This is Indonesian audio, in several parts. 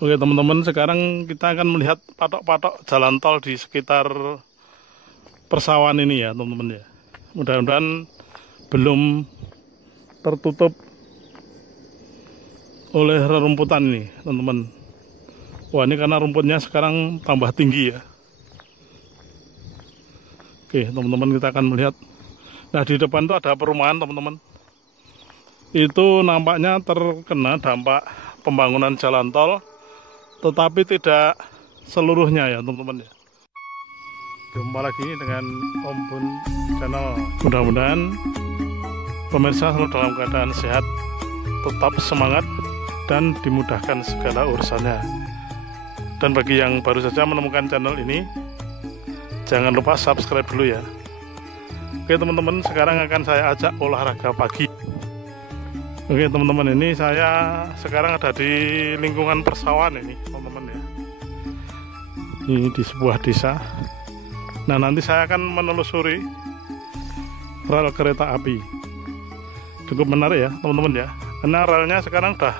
Oke teman-teman, sekarang kita akan melihat patok-patok jalan tol di sekitar persawahan ini ya teman-teman ya. Mudah-mudahan belum tertutup oleh rerumputan ini teman-teman. Wah, ini karena rumputnya sekarang tambah tinggi ya. Oke teman-teman, kita akan melihat. Nah, di depan itu ada perumahan teman-teman. Itu nampaknya terkena dampak pembangunan jalan tol, tetapi tidak seluruhnya ya teman-teman ya. Jumpa lagi dengan Om Bun Channel. Mudah-mudahan pemirsa selalu dalam keadaan sehat, tetap semangat, dan dimudahkan segala urusannya. Dan bagi yang baru saja menemukan channel ini, jangan lupa subscribe dulu ya. Oke teman-teman, sekarang akan saya ajak olahraga pagi. Oke teman-teman, ini saya sekarang ada di lingkungan persawahan ini teman-teman ya. Ini di sebuah desa. Nah, nanti saya akan menelusuri rel kereta api. Cukup menarik ya teman-teman ya, karena relnya sekarang udah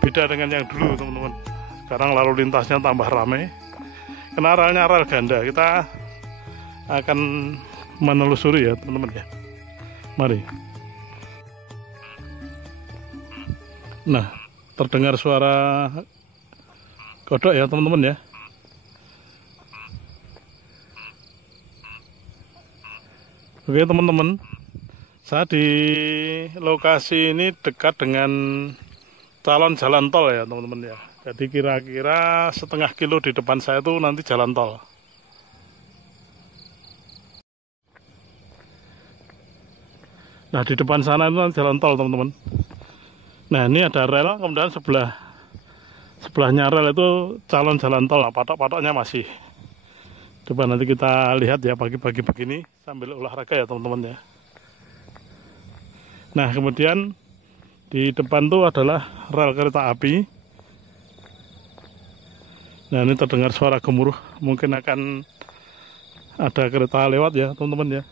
beda dengan yang dulu teman-teman. Sekarang lalu lintasnya tambah ramai, karena relnya rel ganda. Kita akan menelusuri ya teman-teman ya. Mari. Nah, terdengar suara kodok ya teman-teman ya. Oke teman-teman, saya di lokasi ini dekat dengan calon jalan tol ya teman-teman ya. Jadi kira-kira setengah kilo di depan saya itu nanti jalan tol. Nah, di depan sana itu nanti jalan tol teman-teman. Nah, ini ada rel, kemudian sebelahnya rel itu calon jalan tol. Patok-patoknya masih. Coba nanti kita lihat ya pagi-pagi begini sambil olahraga ya teman-teman ya. Nah, kemudian di depan tuh adalah rel kereta api. Nah, ini terdengar suara gemuruh, mungkin akan ada kereta lewat ya teman-teman ya.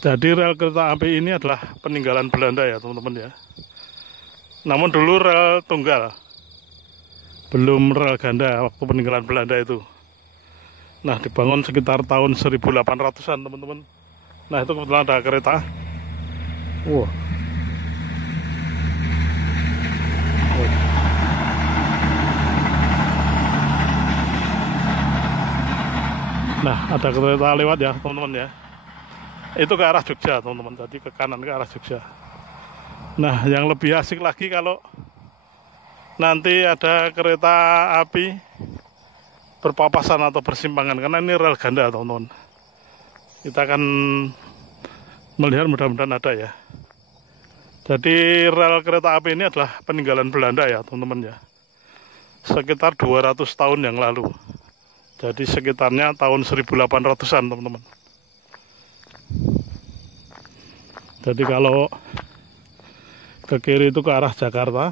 Jadi rel kereta api ini adalah peninggalan Belanda ya teman-teman ya. Namun dulu rel tunggal, belum rel ganda waktu peninggalan Belanda itu. Nah, dibangun sekitar tahun 1800-an teman-teman. Nah, itu kebetulan ada kereta. Wow. Nah, ada kereta lewat ya teman-teman ya. Itu ke arah Jogja teman-teman, tadi ke kanan ke arah Jogja. Nah, yang lebih asik lagi kalau nanti ada kereta api berpapasan atau bersimpangan, karena ini rel ganda teman-teman. Kita akan melihat, mudah-mudahan ada ya. Jadi rel kereta api ini adalah peninggalan Belanda ya teman-teman ya. Sekitar 200 tahun yang lalu. Jadi sekitarnya tahun 1800-an teman-teman. Jadi kalau ke kiri itu ke arah Jakarta,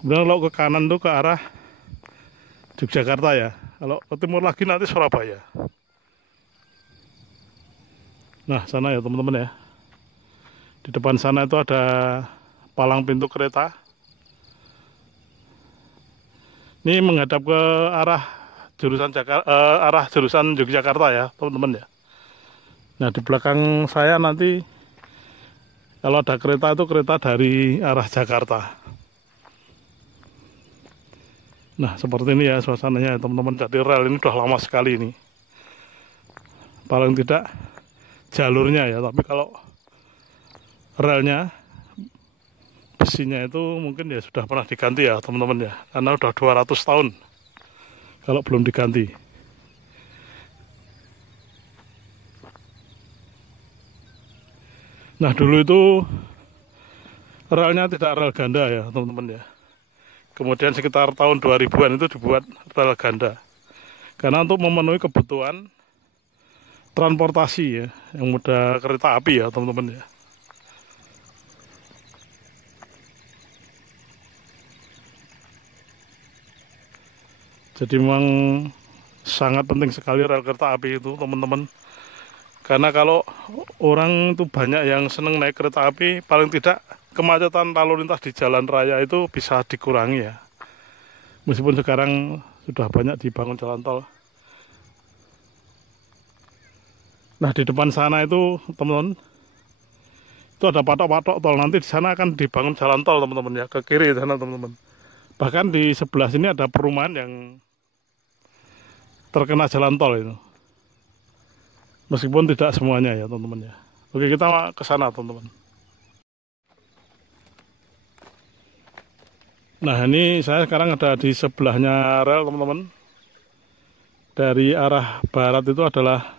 kemudian kalau ke kanan itu ke arah Yogyakarta ya. Kalau ke timur lagi nanti Surabaya. Nah, sana ya teman-teman ya. Di depan sana itu ada palang pintu kereta. Ini menghadap ke arah jurusan Yogyakarta ya teman-teman ya. Nah, di belakang saya nanti kalau ada kereta itu kereta dari arah Jakarta. Nah, seperti ini ya suasananya teman-teman. Jadi rel ini sudah lama sekali ini. Paling tidak jalurnya ya, tapi kalau relnya, besinya itu mungkin ya sudah pernah diganti ya teman-teman ya. Karena sudah 200 tahun kalau belum diganti. Nah, dulu itu relnya tidak rel ganda ya teman-teman ya. Kemudian sekitar tahun 2000-an itu dibuat rel ganda. Karena untuk memenuhi kebutuhan transportasi ya, yang moda kereta api ya teman-teman ya. Jadi memang sangat penting sekali rel kereta api itu teman-teman. Karena kalau orang itu banyak yang seneng naik kereta api, paling tidak kemacetan lalu lintas di jalan raya itu bisa dikurangi ya. Meskipun sekarang sudah banyak dibangun jalan tol. Nah, di depan sana itu teman-teman, itu ada patok-patok tol. Nanti di sana akan dibangun jalan tol teman-teman ya, ke kiri sana teman-teman. Bahkan di sebelah sini ada perumahan yang terkena jalan tol itu. Meskipun tidak semuanya ya teman-teman ya. Oke, kita ke sana teman-teman. Nah, ini saya sekarang ada di sebelahnya rel teman-teman. Dari arah barat itu adalah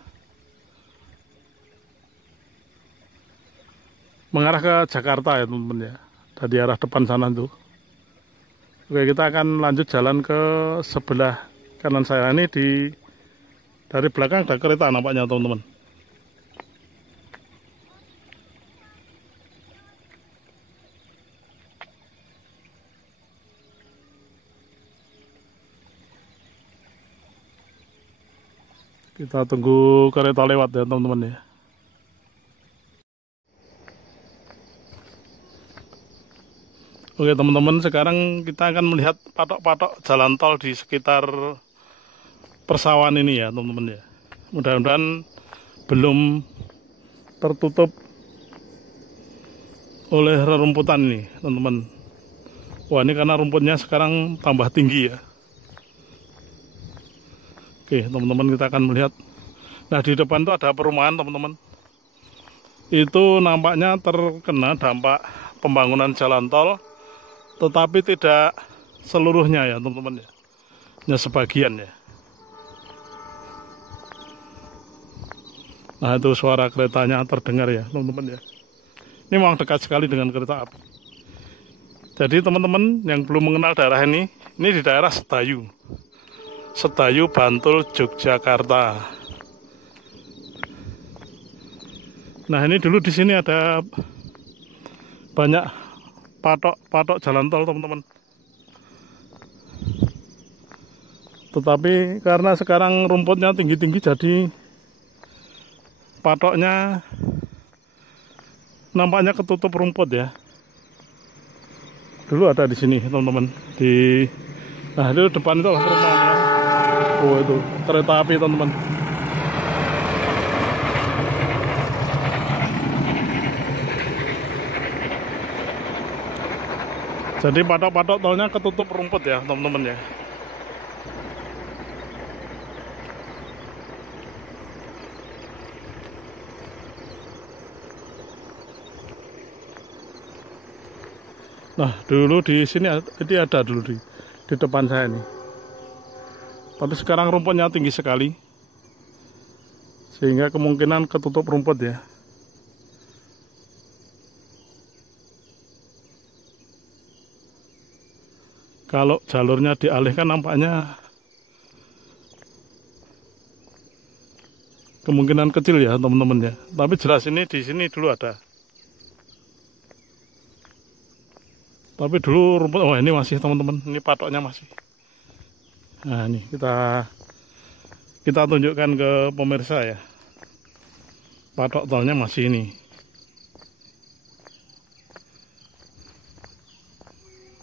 mengarah ke Jakarta ya teman-teman ya. Dari arah depan sana tuh. Oke, kita akan lanjut jalan ke sebelah kanan saya. Ini dari belakang ada kereta nampaknya teman-teman. Kita tunggu kereta lewat ya teman-teman ya. Oke teman-teman, sekarang kita akan melihat patok-patok jalan tol di sekitar persawahan ini ya teman-teman ya. Mudah-mudahan belum tertutup oleh rerumputan ini teman-teman. Wah, ini karena rumputnya sekarang tambah tinggi ya. Oke teman-teman, kita akan melihat. Nah, di depan itu ada perumahan teman-teman. Itu nampaknya terkena dampak pembangunan jalan tol, tetapi tidak seluruhnya ya teman-teman ya. Hanya sebagian ya. Nah, itu suara keretanya terdengar ya teman-teman ya. Ini memang dekat sekali dengan kereta api. Jadi teman-teman yang belum mengenal daerah ini di daerah Sedayu. Sedayu, Bantul, Yogyakarta. Nah, ini dulu di sini ada banyak patok jalan tol teman-teman. Tetapi karena sekarang rumputnya tinggi-tinggi, jadi patoknya nampaknya ketutup rumput ya. Dulu ada di sini teman-teman. Nah, itu depan itu perumahannya. Oh, itu kereta api teman-teman. Jadi patok-patok tolnya ketutup rumput ya teman-teman ya. Nah, dulu di sini ini ada dulu di depan saya ini. Tapi sekarang rumputnya tinggi sekali, sehingga kemungkinan ketutup rumput ya. Kalau jalurnya dialihkan nampaknya kemungkinan kecil ya teman-teman ya. Tapi jelas ini di sini dulu ada. Tapi dulu rumput, oh ini masih teman-teman, ini patoknya masih. Nah, ini kita tunjukkan ke pemirsa ya. Patok tolnya masih ini.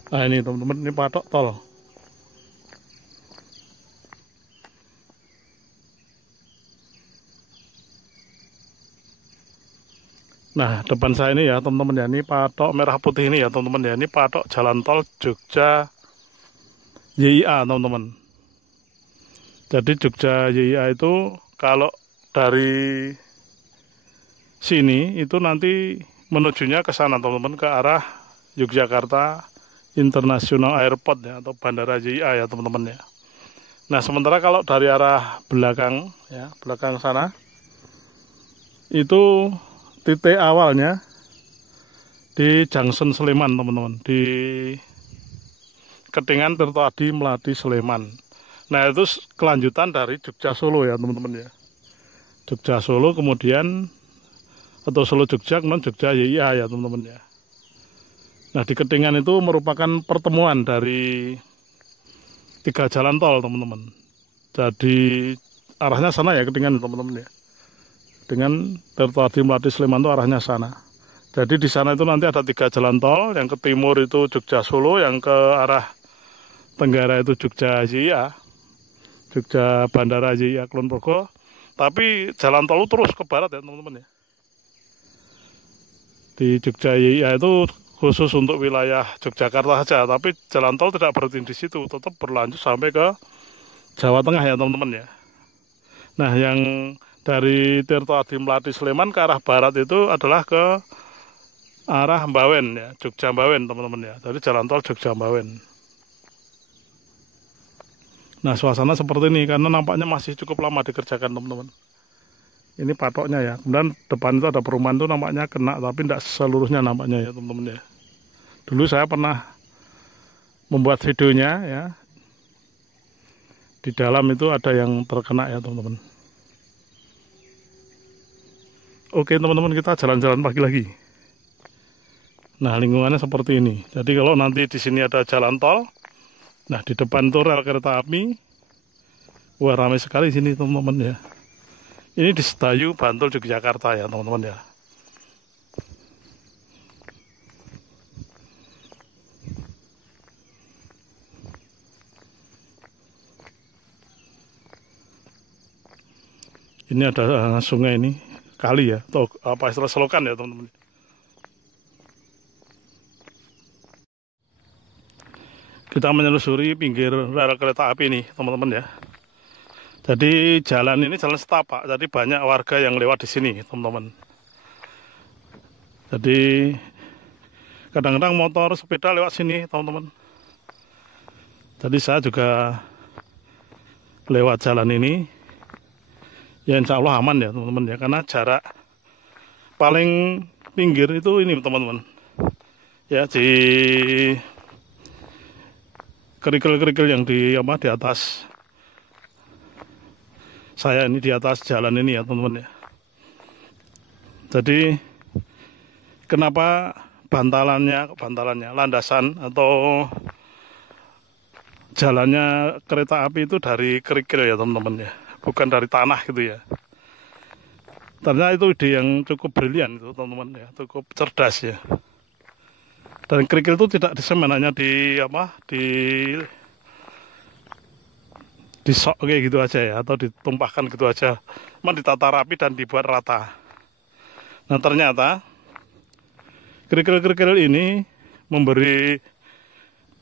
Nah, ini teman-teman, ini patok tol. Nah, depan saya ini ya teman-teman ya, ini patok merah putih ini ya teman-teman ya. Ini patok jalan tol Jogja YIA teman-teman. Jadi Jogja YIA itu kalau dari sini itu nanti menujunya ke sana teman-teman, ke arah Yogyakarta International Airport ya, atau Bandara YIA ya teman-teman ya. Nah, sementara kalau dari arah belakang ya, belakang sana itu titik awalnya di Junction Sleman teman-teman, di Ketingan, Tirtoadi, Melati, Sleman. Nah, itu kelanjutan dari Jogja Solo ya teman-teman ya. Jogja Solo kemudian, atau Solo Jogja, kemudian Jogja YIA ya teman-teman ya. Nah, di Ketingan itu merupakan pertemuan dari 3 jalan tol teman-teman. Jadi arahnya sana ya Ketingan teman-teman ya. dengan Tirto Adi Mlati Sleman itu arahnya sana. Jadi di sana itu nanti ada 3 jalan tol, yang ke timur itu Jogja Solo, yang ke arah tenggara itu Jogja JIA, Jogja Bandara JIA Kulon Progo. Tapi jalan tol itu terus ke barat ya teman-teman ya. Di Jogja JIA itu khusus untuk wilayah Yogyakarta saja, tapi jalan tol tidak berhenti di situ, tetap berlanjut sampai ke Jawa Tengah ya teman-teman ya. Nah, yang dari Tirto Adi Mlati Sleman ke arah barat itu adalah ke arah Mbawen ya, Jogja Mbawen teman-teman ya. Dari jalan tol Jogja Mbawen. Nah, suasana seperti ini karena nampaknya masih cukup lama dikerjakan teman-teman. Ini patoknya ya. Kemudian depan itu ada perumahan itu nampaknya kena, tapi tidak seluruhnya nampaknya ya teman-teman ya. Dulu saya pernah membuat videonya ya. Di dalam itu ada yang terkena ya teman-teman. Oke teman-teman, kita jalan-jalan pagi lagi. Nah, lingkungannya seperti ini. Jadi kalau nanti di sini ada jalan tol, nah di depan itu rel kereta api. Wah, ramai sekali sini teman-teman ya. Ini di Sedayu, Bantul, Yogyakarta ya teman-teman ya. Ini ada sungai ini, kali ya, atau apa istilah selokan ya teman-teman. Kita menelusuri pinggir rel kereta api nih teman-teman ya. Jadi jalan ini jalan setapak, jadi banyak warga yang lewat di sini teman-teman. Jadi kadang-kadang motor, sepeda lewat sini teman-teman. Jadi saya juga lewat jalan ini. Ya insya Allah aman ya teman-teman ya, karena jarak paling pinggir itu ini teman-teman. Ya di kerikil-kerikil yang di atas saya ini, di atas jalan ini ya teman-teman ya. Jadi kenapa bantalannya landasan atau jalannya kereta api itu dari kerikil ya teman-teman ya, bukan dari tanah gitu ya. Ternyata itu ide yang cukup brilian itu teman-teman ya, cukup cerdas ya. Dan kerikil itu tidak disemen, hanya disok kayak gitu aja ya, atau ditumpahkan gitu aja. Cuma ditata rapi dan dibuat rata. Nah, ternyata kerikil-kerikil ini memberi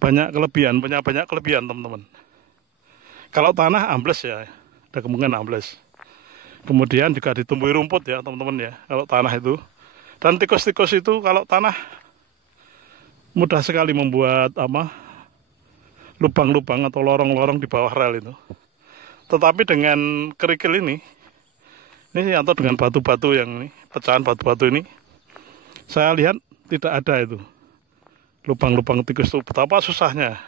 banyak kelebihan, punya banyak kelebihan teman-teman. Kalau tanah ambles ya, ada kemungkinan ambles. Kemudian juga ditumbuhi rumput ya teman-teman ya, kalau tanah itu. Dan tikus-tikus itu kalau tanah mudah sekali membuat lubang-lubang atau lorong-lorong di bawah rel itu. Tetapi dengan kerikil ini atau dengan batu-batu yang ini, pecahan batu-batu ini, saya lihat tidak ada itu lubang-lubang tikus itu. Betapa susahnya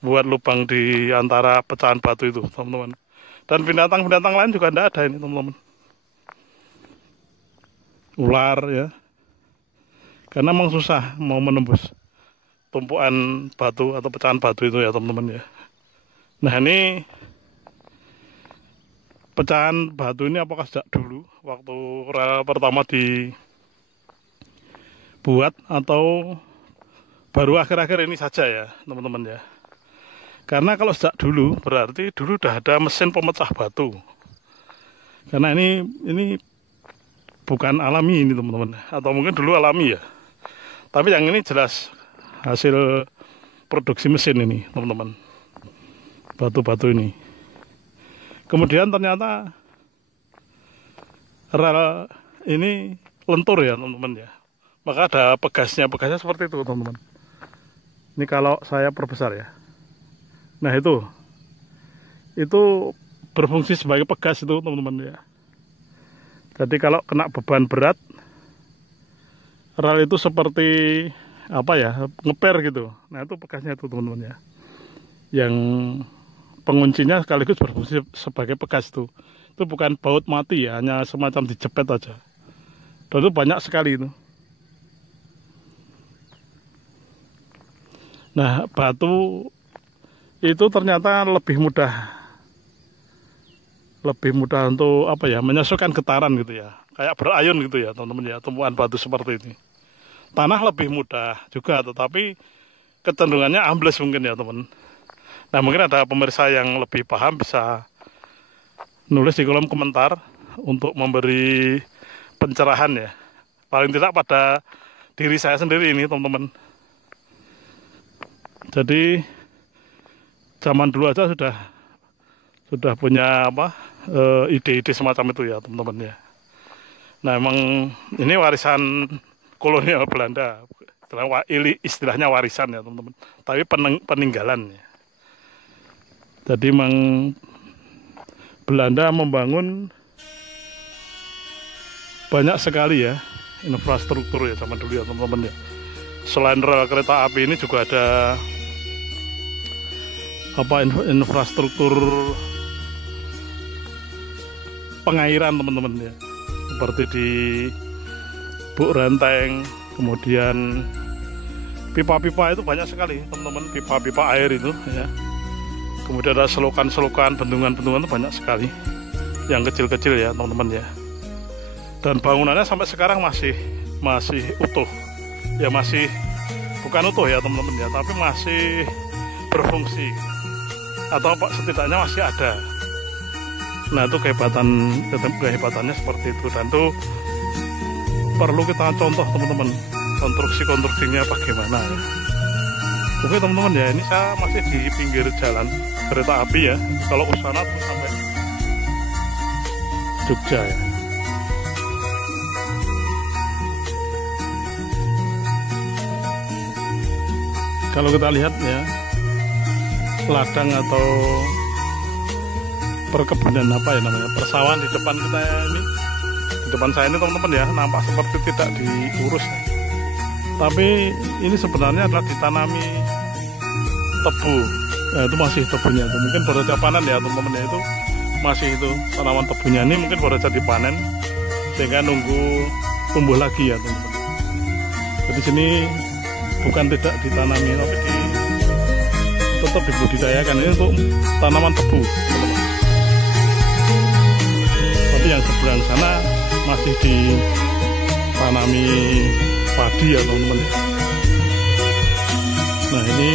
buat lubang di antara pecahan batu itu teman-teman. Dan binatang-binatang lain juga tidak ada ini teman-teman. Ular ya, karena memang susah mau menembus tumpuan batu atau pecahan batu itu ya teman-teman ya. Nah, ini pecahan batu ini apakah sejak dulu waktu rel pertama dibuat atau baru akhir-akhir ini saja ya teman-teman ya. Karena kalau sejak dulu berarti dulu udah ada mesin pemecah batu. Karena ini bukan alami ini teman-teman, atau mungkin dulu alami ya. Tapi yang ini jelas hasil produksi mesin ini teman-teman, batu-batu ini. Kemudian ternyata rel ini lentur ya teman-teman ya, maka ada pegasnya seperti itu teman-teman. Ini kalau saya perbesar ya. Nah, itu berfungsi sebagai pegas itu teman-teman ya. Jadi kalau kena beban berat, rel itu seperti ngeper gitu. Nah, itu pegasnya itu teman-teman ya, yang penguncinya sekaligus berfungsi sebagai pegas itu bukan baut mati ya, hanya semacam dijepet aja. Dan itu banyak sekali itu. Nah, batu itu ternyata lebih mudah lebih mudah untuk apa ya, menyesuaikan getaran gitu ya, kayak berayun gitu ya teman-teman ya, tumpuan batu seperti ini. Tanah lebih mudah juga, tetapi kecenderungannya ambles mungkin ya teman. Nah mungkin ada pemirsa yang lebih paham bisa nulis di kolom komentar untuk memberi pencerahan ya, paling tidak pada diri saya sendiri ini teman-teman. Jadi zaman dulu aja sudah punya apa ide-ide semacam itu ya teman-teman ya. Nah emang ini warisan kolonial Belanda, istilahnya warisan ya teman-teman, tapi peninggalan ya. Jadi memang Belanda membangun banyak sekali ya infrastruktur ya zaman dulu ya teman-teman ya. Selain rel kereta api ini juga ada apa infrastruktur pengairan teman-teman ya, seperti di Buk Renteng, kemudian pipa-pipa itu banyak sekali teman-teman, pipa-pipa air itu ya. Kemudian ada selokan-selokan, bendungan-bendungan itu banyak sekali yang kecil-kecil ya teman-teman ya. Dan bangunannya sampai sekarang masih utuh ya, masih bukan utuh ya teman-teman ya, tapi masih berfungsi atau setidaknya masih ada. Nah itu kehebatannya seperti itu, dan itu perlu kita contoh teman-teman, konstruksinya bagaimana ya. Oke teman-teman ya, ini saya masih di pinggir jalan kereta api ya, kalau ke sana tuh sampai Jogja ya. Kalau kita lihat ya, ladang atau perkebunan apa ya namanya, persawahan di depan kita ini, di depan saya ini teman-teman ya, nampak seperti tidak diurus ya. Tapi ini sebenarnya adalah ditanami tebu ya, itu masih tebunya itu mungkin baru saja panen ya teman-teman ya, itu masih itu tanaman tebunya ini mungkin baru saja dipanen sehingga nunggu tumbuh lagi ya teman-teman. Jadi sini bukan tidak ditanami, tapi tetap dibudidayakan. Ini untuk tanaman tebu teman-teman. Tapi yang seberang sana masih ditanami padi ya teman-teman. Nah ini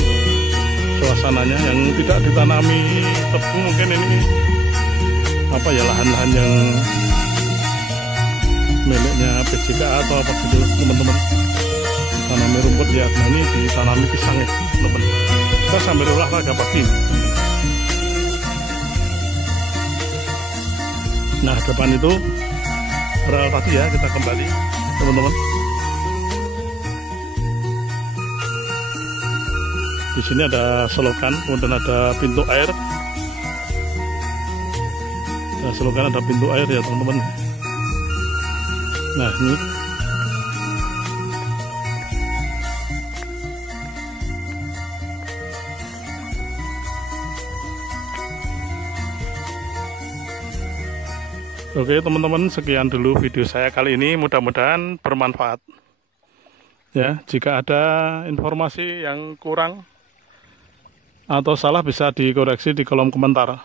suasananya, yang tidak ditanami tebu mungkin ini apa ya, lahan-lahan yang miliknya PJKA atau apa gitu teman-teman. Tanami rumput ya, nah ini ditanami pisang ya teman-teman. Kita sambil olahraga pagi. Nah depan itu rel tadi ya, kita kembali teman-teman. Di sini ada selokan, kemudian ada pintu air. Nah, selokan ada pintu air ya teman-teman. Nah ini oke teman-teman, sekian dulu video saya kali ini, mudah-mudahan bermanfaat ya. Jika ada informasi yang kurang atau salah bisa dikoreksi di kolom komentar.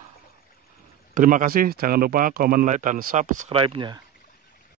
Terima kasih, jangan lupa komen, like, dan subscribe-nya.